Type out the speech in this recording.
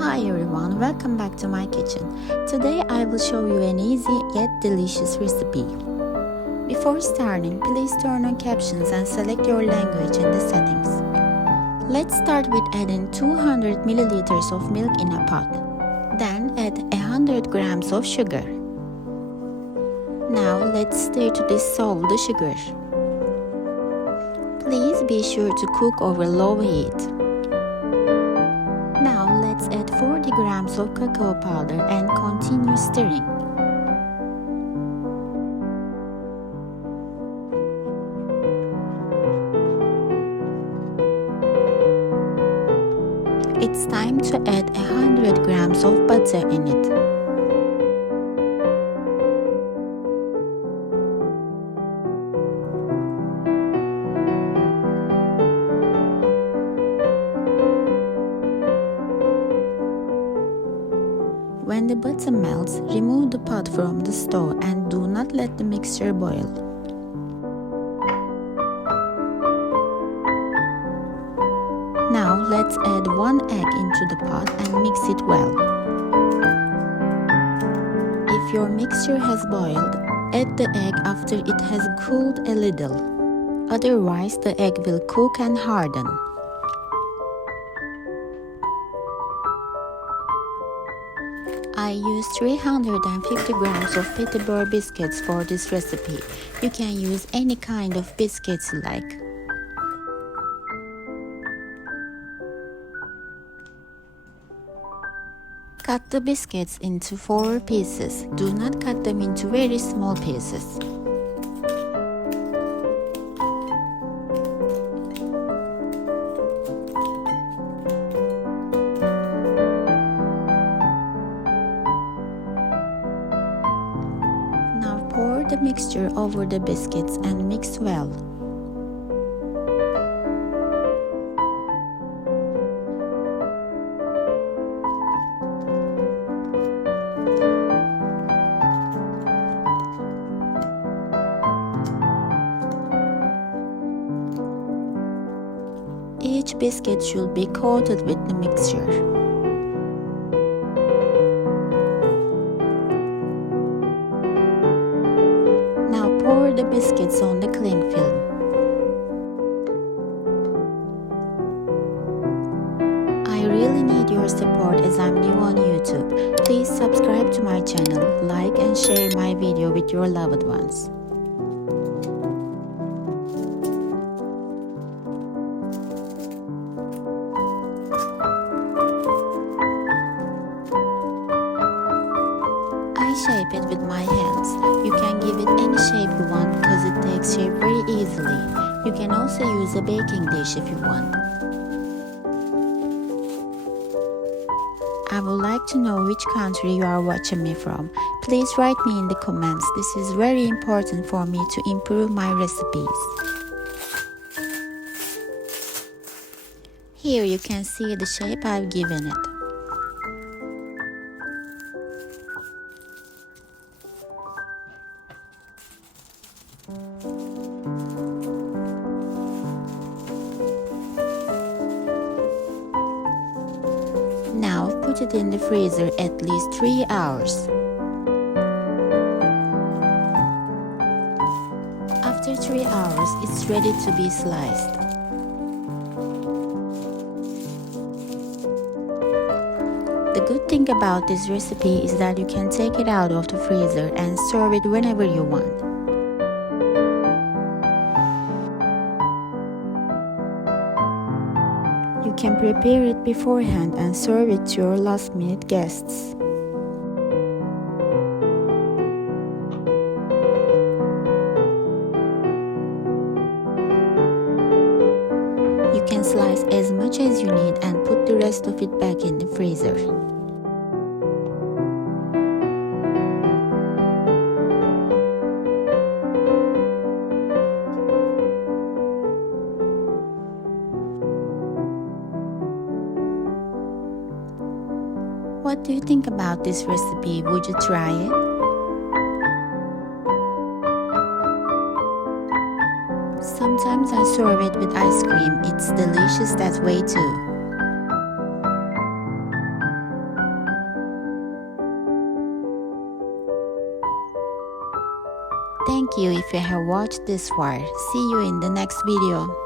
Hi everyone, welcome back to my kitchen. Today I will show you an easy yet delicious recipe. Before starting, please turn on captions and select your language in the settings. Let's start with adding 200 milliliters of milk in a pot. Then add 100 grams of sugar. Now let's stir to dissolve the sugar. Please be sure to cook over low heat. Now let's add 40 grams of cacao powder and continue stirring. It's time to add 100 grams of butter in it. When the butter melts, remove the pot from the stove and do not let the mixture boil. Now let's add 1 egg into the pot and mix it well. If your mixture has boiled, add the egg after it has cooled a little. Otherwise, the egg will cook and harden. I use 350 grams of petit beurre biscuits for this recipe. You can use any kind of biscuits you like. Cut the biscuits into 4 pieces. Do not cut them into very small pieces. Now pour the mixture over the biscuits and mix well. Each biscuit should be coated with the mixture. Now pour the biscuits on the cling film. I really need your support as I'm new on YouTube. Please subscribe to my channel, like and share my video with your loved ones. I shape it with my hands. You can give it any shape you want because it takes shape very easily. You can also use a baking dish if you want. I would like to know which country you are watching me from. Please write me in the comments. This is very important for me to improve my recipes. Here you can see the shape I've given it. Now put it in the freezer at least 3 hours. After 3 hours, it's ready to be sliced. The good thing about this recipe is that you can take it out of the freezer and serve it whenever you want. You can prepare it beforehand and serve it to your last-minute guests. You can slice as much as you need and put the rest of it back in the freezer. What do you think about this recipe? Would you try it? Sometimes I serve it with ice cream. It's delicious that way too. Thank you if you have watched this far. See you in the next video.